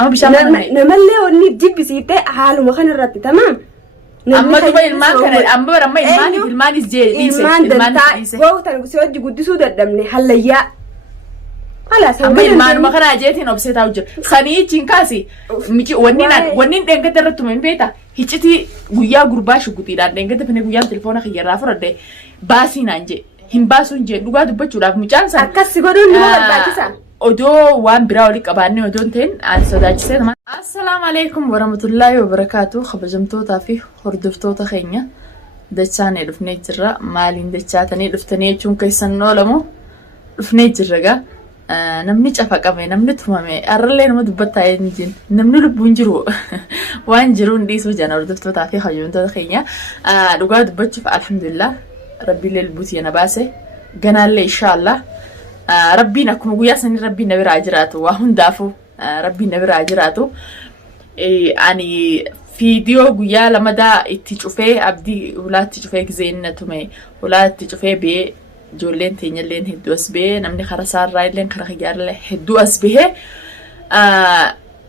أما بشام نملي وني جيب بسيطة حاله ما خن الرتي تمام أما دوبي المان كان أما رمى المان إزاي المان دنتا وهو تنقصي وجه قد سودا دمني هلا خلاص أما المان ما خنا جيتين أبسط أوجر خني تشينكاسي ميجي ونين دينك ترى من بيتا هيجتي ويا غرباش وقتي دينك تبني ويا تلفونك خيار فرد باسي نانجي هم باسون جي لغا دبچو راف مچان سا أكاسي قدون نمو باكسا odoo waan biraa olii qabaannee odoon ta'in aan sodaachisee nama. Assalaamu alaikum warahmatullaahi wabarakaatu kabajamtootaa fi hordoftoota keenya dachaanee dhufnee jirra maaliin dachaatanii dhuftanii jechuun keessan oolamu dhufnee jirra gaa namni cafaqame namni tumame arrallee nama dubbataa hin jiru namni lubbuun jiru waan jiruun dhiisuu jana hordoftootaa fi kabajamtoota keenya dhugaa dubbachuuf alhamdulillah rabbiillee lubbuutii na baase ganaallee inshaallah. ربنا كم قويا سني ربنا براجراته وهندافو ربنا براجراته يعني فيديو قويا لما دا تشوفه أبدي ولا تشوفه زين تومي ولا تشوفه بي جولين تينيلين هدوس بي نمني خرسار رايلين خرخيار له هدوس به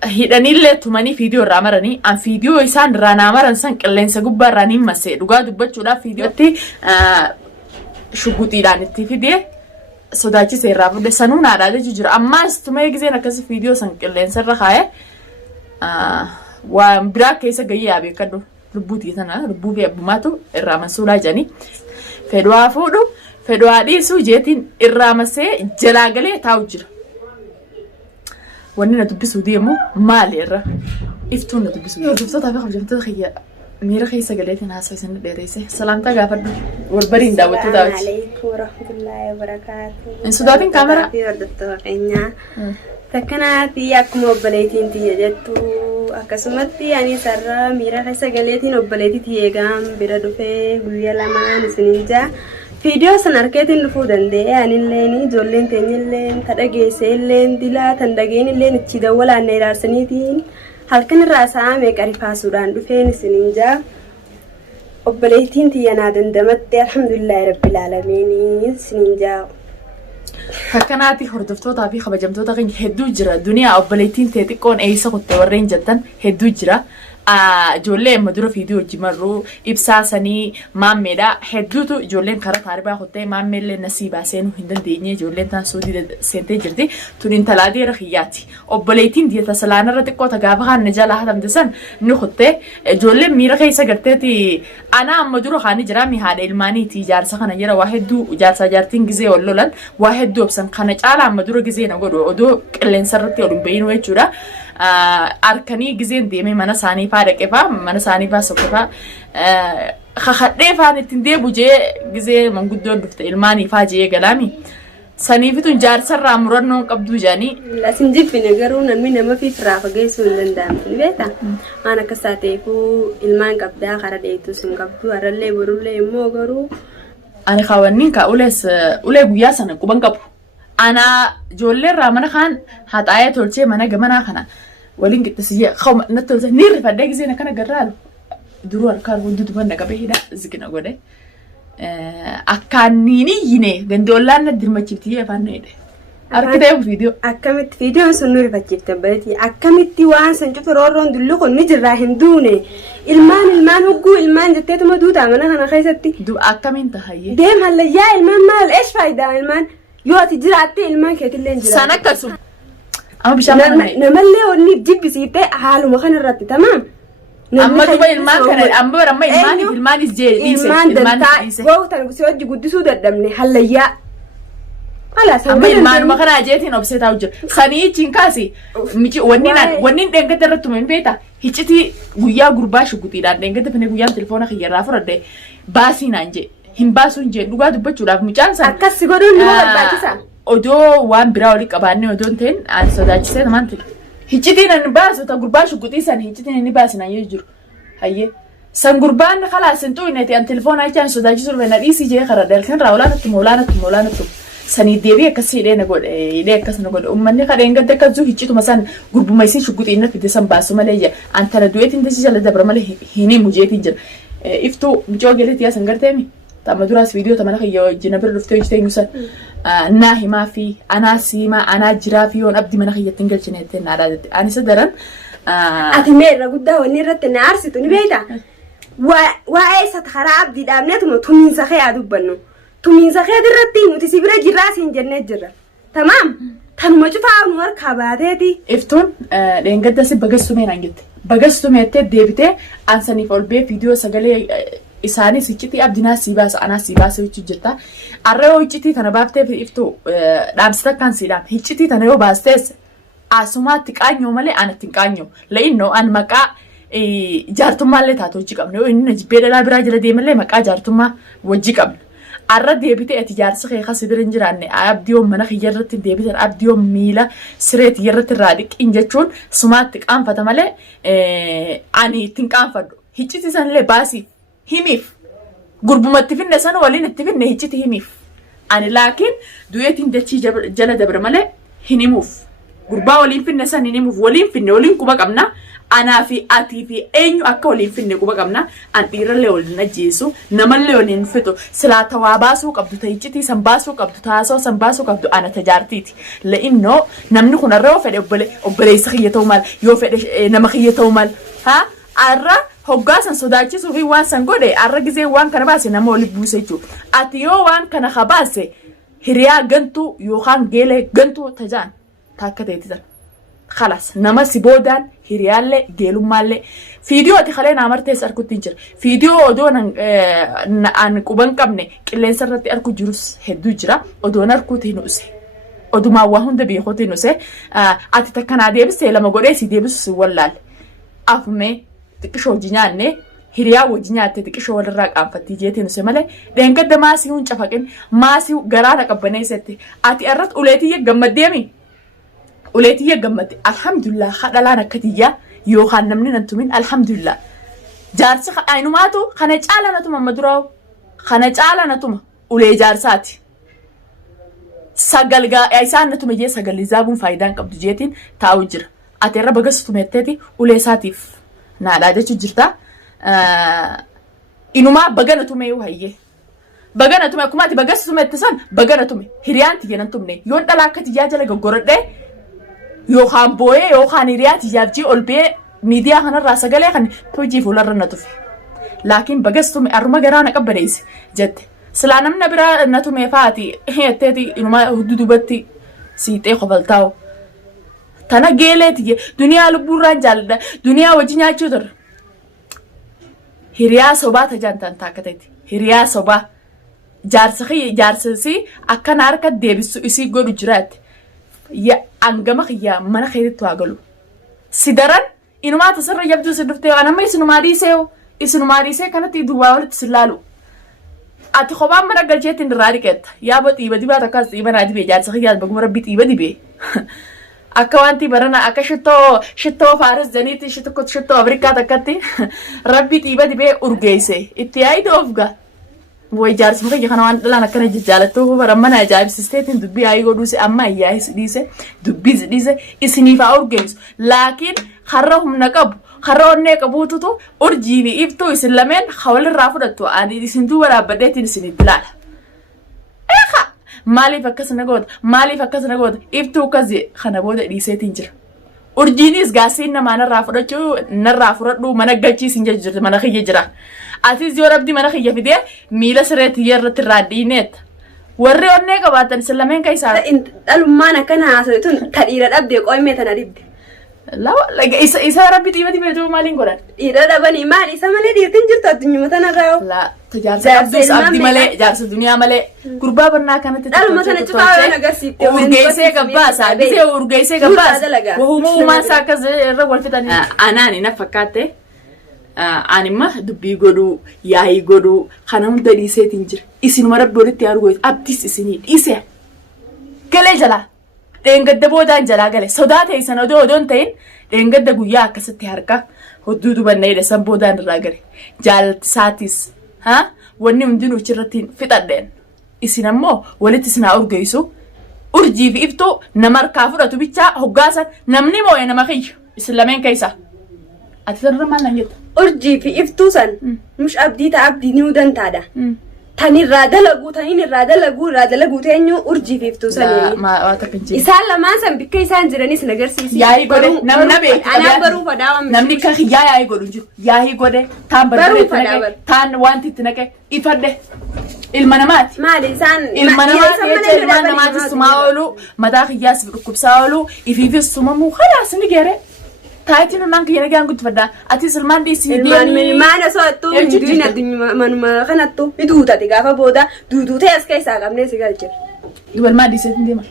هيداني له توماني فيديو رامراني عن فيديو إنسان رانامران سان كلين سجوبا راني مسه دوغا دبت شولا فيديو تي شو قطي دانتي فيديو sodaachise irraa fuudhe sanuu naadhaa jira ammaas tumee giseen akkas viidiyoo san qilleensa irra kaa'e waan biraa keessa gayyee yaabee kadhu lubbuutii tana lubbuu fi abbummaatu irraa masuulaa jedhanii fedhaa fuudhu fedhaa dhiisuu jeetiin irraa masee jalaa galee taa'u jira. Wanni na dubbisuu deemu maali irra iftuun na dubbisuu deemu. Hordoftoota fi kabajamtoota kiyya ميرا خيسة قلت إنها سويسن دريسة سلامتا قافر والبرين داوتو داوت. السلام عليكم ورحمة الله وبركاته. إن سودابين كاميرا؟ في وردتو قينا. تكنا تياكم وبليتين تيجتو أكسمتي يعني سر ميرا خيسة قلتين وبليتي تيجام بردو في قويا لما نسنجا. فيديو سنركتين لفودن ده يعني اللي جولين تنيلين تدقيسين دلا تندقين اللي نتشدول عن نيرار سنيتين. halkan irraa sa'a meeqa rifaasuudhaan dhufeen isininjaa obboleettiin tiyyanaa dandamatte alhamdulillahi rabbil aalamiin isininjaa hakkanaati hordoftootaa fi kabajamtoota keenya hedduu jira duniyaa obboleettiin tee xiqqoon eessa kuttee warreen jettan hedduu jira ijoollee amma dura viidiyoo hojii marruu ibsaa sanii maammeedha hedduutu ijoolleen karaa taaribaa kuttee maammeellee nasiibaa seenuu hin dandeenye ijoolleen tan suudii seentee jirti tun intalaa deera kiyyaati obboleettiin dieta salaanarra xiqqoota gaafa haanne jalaa hatamte san ni kuttee ijoolleen miira keessa garteeti ana amma dura haani jira mi haadha ilmaaniiti ijaarsa kana jira waa hedduu ijaarsa jaartiin gizee wal lolan waa hedduu obsan kana caalaa amma dura gizee na godhu odoo qilleensarratti ol hin beeyinu jechuudha. arkanii gizeen deemee mana saanii faa dhaqeefaa mana saanii faa soqqefaa kakadhee faan ittiin deebu jee gizee manguddoon dhufte ilmaanii faa jee galaami saniifituun jaarsarraa murannoon qabduu jaanii. Lasin jibbine garuu namni nama fi firaa fageessuu hin danda'amtu ni beektaa waan akkas taateefuu ilmaan qabdaa kara dheetus hin qabdu harallee borullee immoo garuu. Ani kaawwanniin kaa ulee guyyaa sana quban qabu. Ana ijoolleerraa mana kaan haxaayee tolchee mana gamanaa kana waliin qixxisiyee qawma natti tolchee ni rifadhee giseen akkana garraalu duruu harkaan hundi duban naqabee hidhaa zigina godhe akkaanniin iyyine gandoollaan na dirmachiiftiyyee afaan na hidhe harkitee viidiyoo. Akkamitti viidiyoon sun nu rifachiifte bareeti akkamitti waan san cufa roorroon dullu kun ni jirraa hin duune ilmaan hugguu ilmaan jetteetuma duutaa mana kana keessatti. Akkamiin tahayyee. Deem hallayyaa ilmaan maal eesh faayidaa ilmaan. yoo ati jiraatte ilmaan keetillee hin jiraatu. Sana akkasuma. Amma bishaan namallee onni jibbisiiftee haaluma kanarratti tamaam. Amma duba ilmaan kana amma ilmaanis jeedhiise ilmaanis wautan si hojii guddisuu dadhabne hallayyaa. Amma ilmaanuma kanaa jeetiin obsee taa'u jira. Sanii ichiin kaasi wanni dheengata irratti tumen beektaa hiccitii guyyaa gurbaa shugutiidhaan dheengata finee guyyaan telefoona kiyyarraa fudhadhee baasii naan jee. Hin baasuun jee dhugaa dubbachuudhaaf mucaan san akkas godhuun nama barbaachisa. Odoo waan biraa olii qabaannee odoon ta'in aan sodaachisee namaan ta'e. Hiccitiin ani baasu ta gurbaa shugutii san hiccitiin inni baasin ayyee jiru. Hayyee. San gurbaan khalaas hin xuuneeti an telefoona ichaan sodaachisuu rufe na dhiisii jee kara dalkan raa olaanattu. Sanii deebii akkasii hidhee akkas na godhe uummanni kadheen gadda akkasuu hiccituma san gurbuma isin shugutiin na fide san baasu malee jee antana du'eetiin dachii jala dabra malee hin himu jeetiin jira. Iftuu mucoo galeetii yaasan garteemi. مدرس فيديو تمنخ يجينا بالرفتو يجتين يوسف ناهي ما في أنا سيما أنا جرافي ونبدي منخ يتنقل جنيتين على أنا سدرا أتمر قدها ونيرت النعرسي تنبيتا وعيسى خراب دي دامنتهم تمين سخي عدوبنو تمين سخي درتين وتسيبرا جراسين جنة جرا تمام تنمو جفا نور كابادتي افتون لين قد سي بغسو مين انجت بغسو ميتة ديبتة أنساني فولبي فيديو سجلي إساني سيكتي أبدينا سيباس أنا سيباس ويجتا أرى ويجتي تنبابتة في إفتو دامستا كان سيلام هيجتي تنيو باستيس أسومات تكانيو مالي أنا تكانيو لأنه أنا مكا جارتما اللي تاتو جيكم إن نجبير لا براجل ديم اللي مكا جارتما وجيكم أرى ديبتة أتجار سخي خاص درنجراني أبديوم مناخ يرت ديبتة أبديوم ميلا سريت يرت الرادك إنجتشون سومات تكان فتمالي أني تكان فدو هيجتي سان لي باسي هميف قرب متفين سنة ولين اتفين هيجتي هميف أنا لكن دويتين دتشي جل دبر مالي هنيموف قربا ولين فين سنة هنيموف ولين فين ولين كوبا قمنا أنا في أتي في أينو أكا ولين فين كوبا قمنا أنتير اللي ولنا جيسو نمال اللي ولين فتو سلا تواباسو قبضو تيجتي سنباسو قبضو تاسو سنباسو قبضو أنا تجارتيتي لأنه نمنو خنا رو فدي أبلي سخيتو مال يو فدي نمخيتو مال ها أرى هوجاسن سوداچي سوفي وان سانغودي أرجزي وان كنا باسي نمو لبوسيجو أتيو وان كنا خباسي هريا جنتو يوخان جيله جنتو تجان تاكده تجان خلاص نما سيبودان هريالله جيلو ماله فيديو أتخلينا عمرت أسألكوا تنجر فيديو أدونا عن كوبان كمنه كلين سرتي أركو جروس هدو جرا أدونا أركو تينوسه أدو ما وهم دبي خو تينوسه أتتكن عادي بس لما قولي سيدي بس والله أفهمه تكشوا جنانه هريا وجنات تكشوا الرق عم فتيجيتي نسمله لين قد ما سيون شفقين ما سيو قرارة كبني ستي أتي أرد أولتي جمد ديمي أولتي جمد الحمد لله خلا لنا كتيجا يوخان نمني ننتمين الحمد لله جارس أينو ماتو خنج على نتوما مدراو خنج على نتوما أولي جارساتي سجل جا إنسان نتوما جي سجل لزابون فايدان كبد جيتين تاوجر أتي رب قصة متتي أولي ساتيف نادا جت جرتا إنما بجانا تومي وهاي بجانا تومي كم أتي بجاس تومي تسان بجانا تومي هريان تيجي تومي يون تلاقي تيجي جالك جورده يوخان بوي يوخان هريان تيجي أبجي أولبي ميديا خنا راسا قالي خن توجي فولا رنتوفي لكن بجاس تومي أرما جرانا كبريس جد سلانم نبرا نتومي فاتي هي تاتي إنما هدو بتي سيتي قبلتاو تنا جيلتي دنيا لبوران جالدا دنيا وجنيا چودر هريا صبا تجانتان تاكتتي هريا صبا جارسي أكن أركض ديبسو إسي قولو جرات يا أنجمخ يا منا خيرت واقلو سدران إنه ما تصير يبدو سدرتي أنا ما يسنو ماريسه كانت يدوا ولا تسلالو أتي خبام منا قلجت إن راركت يا بتي بدي باتكاس إيمان عادي بيجارسي يا بقوم ربي تيبدي بي أكوانتي برنا أكشتو فارس زنيتي شتو أمريكا تكتي ربي تيبا دي بي أورجيسي إتياي دوفغا ويجارس مخي يخانوان لا نكنا جالتو هو برمنا جايب سيستين دبي أيغو دوسي أما إياي ديسي دبي إسني فا أورجيس لكن خرهم نقب خرون نقبوتو تو أرجيني إبتو إسلامين خول الرافدتو أني دي سنتو ولا بديتي نسني بلال مالي فكس نقود إفتو كذي خنا بود ريسيتين جر أرجينيس قاسين نما نرافرتو منا قلتي سنجر منا خي جرا أتيز يورب دي منا خي فيدي ميلا سرت يرت الرادينات ورّي أنك باتن سلامين كيسار انت ألمانا كان عاصرتون تدير أبدي قوي ميتنا ريبدي لا إسا ربي تيبا بيجو مالين قران إذا بني مال إسا مالي دي تنجر تدنيا مثلا راو لا تجارس أبدوس أبدي مالي جارس الدنيا مالي قربا برنا كانت لا مثلا تفاعلنا قصي ورجيسي كباس عادي ورجيسي كباس وهو ما ساكز الرجل فتاني أنا نفكرته أنا ما دبي قدو ياهي قدو خنام دريسة تنجر إسنو مرب بورد تيار قوي أبديس إسني إسه كله جلا تنقد بودان جلا قال صدات هي سنة دون تين تنقد قويا كست هركا حدود بناي لسان بودان راجري جال ساتيس ها وني مدينو شرتين في تدين إسنامو ولت إسنا أورجيسو أرجي في إبتو نمر كافورة تبيتشا هجاسا نمني مو أنا ما خيش إسلامين كيسا أتذكر ما لنجت أرجي في إفتوسن مش أبدي تعبدي نودن تادا tanirraa dalagu teenyu urjii fiiftuu sanii. Waa takka hin jiru. Isaan lamaan san bikka isaan jiranis nagarsiisi. Yaa'ii godhe namna beeku. Anaan baruu fadhaa namni kan yaa'ii godhu jiru. Yaa'ii godhe taan barbaade itti naqe taan wanti itti naqe ifadhe. Ilma namaati. Maali isaan ilma namaati jecha ilma namaati sumaa oolu mataa kiyyaas dhukkubsaa oolu ifiifis sumamuu khalaas ni geere. Taayitiin ilmaan kiyya nagaan guddifadha. Atis ilmaan dhiisii deemanii. Ilmaan osoo hattuu hinduun addunyaa manuma kanattu duudate gaafa booda duudutee as keessaa qabnee si galche. Ilmaan dhiiseetiin deema.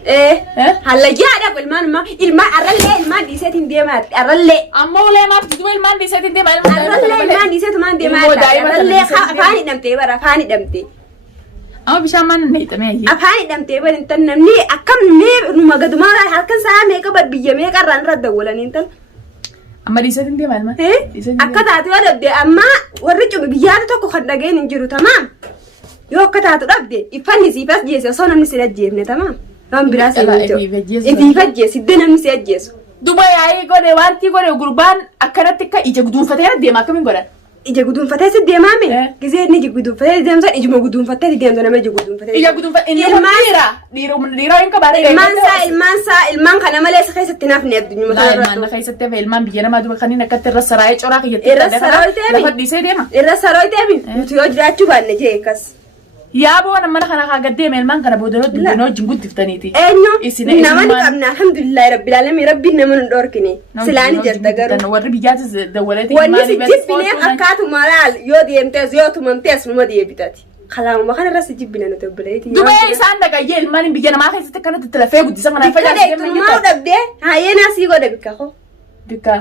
Hallayyaadhaaf ilmaan arrallee ilmaan dhiiseetiin deema arrallee. Ammoo ulee maaf jiru ilmaan dhiiseetiin deema. Arrallee ilmaan dhiiseetumaan deema arrallee afaan hidhamtee bara afaan hidhamtee. Amma bishaan maan na hiixamee ayyee. Afaan hidhamtee bara intal namni akkam numa gadumaa harkan isaa meeqa biyya meeqa irraan irra dawwalanii intal. Amma dhiiseetiin deema ilma. Akka taatu yoo dhabde amma warri cumi biyyaata tokko kan dhageen hin jiru tamaam. Yoo akka taatu dhabde iffanni siifas jeesse osoo namni si ajjeefne tamaam. Waan biraa si hin jiru. Ifiif ajjeessi iddoo namni si ajjeessu. Duba yaa'ii godhe wanti godhe gurbaan akkanatti akka ija guduunfatee deema akkamiin godhan? Ija guduunfatee si deemaame. Gisee inni ija guduunfatee deemsan ijuma guduunfatee si deemsa nama ija guduunfatee. Ija guduunfatee dhiira hin qabaare. Ilmaan kana malee isa keessatti nafne addunyaa mataa irratti. Ilmaan keessatti hafe ilmaan biyya namaa duba kanneen akkatti irra saraayee coraa kiyyatti. Irra sarooytee lafa dhiisee deema. Irra sarooytee nuti yoo jiraachuu baanne jee akkas. Yaaboo mana kana kaa gaddeeme ilmaan kana boodanoo dubbinoo wajjin guddiftaniiti. Eenyu namani qabna alhamdulillahi rabbil alamin rabbiin nama nu dhorkine silaani jirta garuu. Warri biyyaatis dawwaleeti. Wanni si jibbinee akkaatuma laal yoo deemtees yoo tumamtees numa deebitati. Kalaamuma kana irra si jibbina nuti obboleetii. Dubee isaan dhagayyee ilmaan biyya namaa keessatti akkanatti itti lafee guddisa mana fayyadamu. Bikka deemtumaa dhabdee haayeenaa sii godha bikka koo. Bikka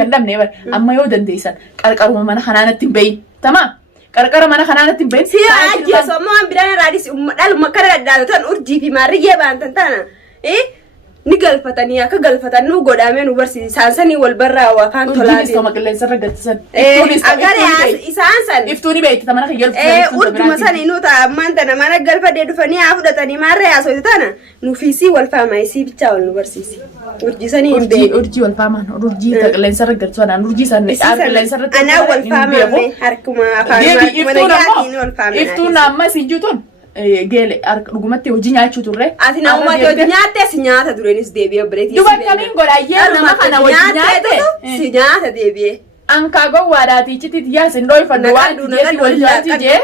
hin dhabne amma yoo dandeessan qarqaruma mana kanaanatti hin bahin tamaa. Qarqara mana kanaanatti hin bahin. Si ajjeesu ammoo waan biraan irraadis dhaluma kana daddaalotan urjii fi maarriyyee baantan taana. Ni galfatanii akka galfatan nu godhamee nu barsiisi. Saansanii wal barraa afaan tolaa deemu. Urjiin qilleensa irra gattisan. Agaree isaan san. Iftuuni beekti tamana kan galfatan. Urjuma sanii nuti ammaan tana mana galfadee dhufanii haa fudhatanii maarree haasofti tana nuufisii wal faamaayisii bichaa wal nu barsiisi. Urjii sanii hin beeku. Urjii wal faamaan urjii qilleensa irra gattisan urjii sanii qilleensa irra gattisan. Anaa wal faamaame harkuma afaan iftuun amma siin juutuun. Geele dhugumatti hojii nyaachuu turre. Ati namumatti hojii nyaatte si nyaata dureenis deebi'ee obboleetii. Duba akkamiin godhaayyee nama kana hojii nyaatte. Si nyaata deebi'ee. Ankaa gowwaadhaati ichititti yaa sin dhoofadhu waan dhiyeessi wal nyaati jee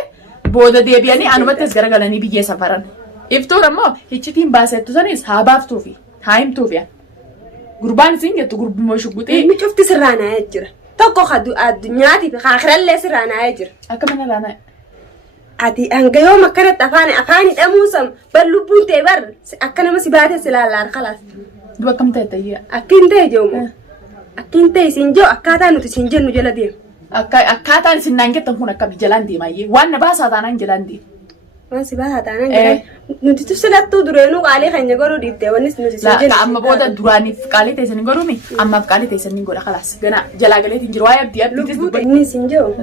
booda deebi'anii anumattis garagalanii biyyee safaran. Iftuun ammoo ichitiin baasettu sanis haa baaftuufi haa himtuufi. Gurbaan isin jettu gurbummoo shugguxii. Inni cufti sirraa naayee jira. Tokko addunyaatiif haakirallee sirraa naayee jira. Akka mana laanaa. Ati hanga yoo makkaratti afaan hidhamuu sam ballubbuun ta'e bar akka nama si baatee si laallaan khalaas. Duba akkam ta'e tayyee. Akka hin ta'e jeemu. Akka hin ta'e siin jiru akkaataa nuti siin jennu jala deemu. Akkaataan isin naan jettan kun akkami jalaan deemaayyee waan na baasaa taanaan jalaan deema. Waan si baasaa taanaan jalaan nuti tufsilattuu dureenuu qaalii keenya godhuu dhiibdee wannis nuti siin jennu. Amma booda duraaniif qaalii ta'e isin godhuumi ammaaf qaalii ta'e isin godha khalaas gana jalaa galeetiin jiru waa'ee abdii abdiitis dubbatu. Inni siin jiru.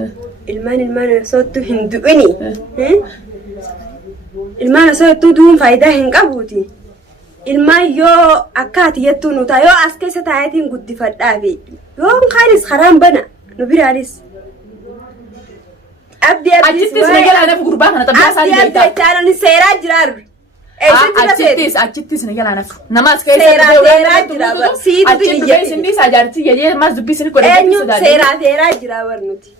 Ilmaan osoottu hin du'ini. Ilmaan osoottu du'uun faayidaa hin qabuuti. Ilmaan yoo akka ati jettuu nu ta'a yoo as keessa taayatiin guddifadhaafi yoo kaanis karaan bana nu biraanis. Achittis na jalaa nafu gurbaa kana tabbaa isaan beektaa. Abdii abdii seeraa jiraaru. Achittis na jalaa nafu. Namas keessa seeraa jira bar. Siitu iyyatti. Sindii saajaartii jedhee mas dubbisni godhe. Eenyu seeraa jira bar nuti.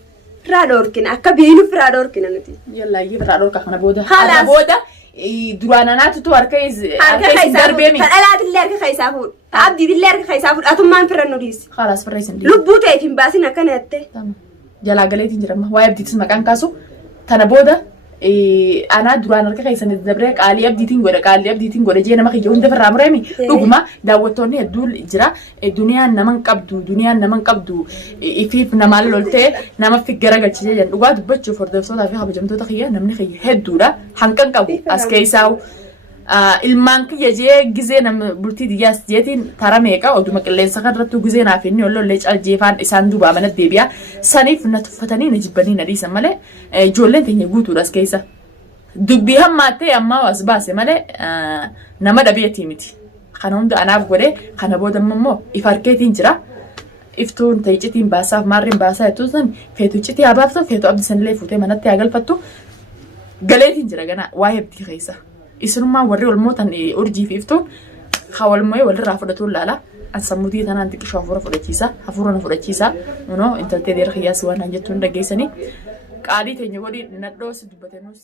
Firaa dhorkina akka biilu firaa dhorkina nuti. Yallaayyee firaa dhorka kana booda. Kana booda duraan anaatutu harka darbeemi. Kadhalaatillee harka keessaa fuudhu. Abdiitillee harka keessaa fuudhu. Atummaan firra nu dhiisi. Khalaas firra isin dhiisi. Lubbuu ta'eef hin baasin akkana jettee. Jalaa galeetiin jirama waa'ee abdiitis maqaan kaasu tana booda anaa duraan harka keessan dabree qaalii abdiitiin godhe jee nama kiyya hunda firraa mureemi dhuguma daawwattoonni hedduu jira duniyaan naman qabdu ifiif namaa loltee nama fi garagalchee jedhan dhugaa dubbachuuf hordoftootaa fi kabajamtoota kiyya namni kiyya hedduudha hanqan qabu as keessaa ilmaan kiyya jee gizee nama bultii diyyaas jeetiin tara meeqa oduma qilleensa kanarrattuu gizee naaf inni ollollee caljeefaan isaan duubaa mana deebi'a saniif na tuffatanii na jibbanii na dhiisan malee ijoolleen teenya guutuudha as keessa dubbii hammaattee ammaa as baase malee nama dhabeetii miti kana hunda anaaf godhee kana booda immoo ifa harkeetiin jira iftuun ta'icitiin baasaaf maarreen baasaa jettu san feetu icitii haa baaftu feetu abdisanillee fuutee manatti haa galfattu galeetiin jira gana waa hebdii keessa isinummaa warri olmootan urjii fi iftuun hawalmoo walirraa fudhatuun laala ansammuutii tanaan xiqqishoo hafuura na fudhachiisa intaltee deera kiyyaas waan jettuun dhageessanii qaalii teenya godhi nadhoo si dubbatee nuus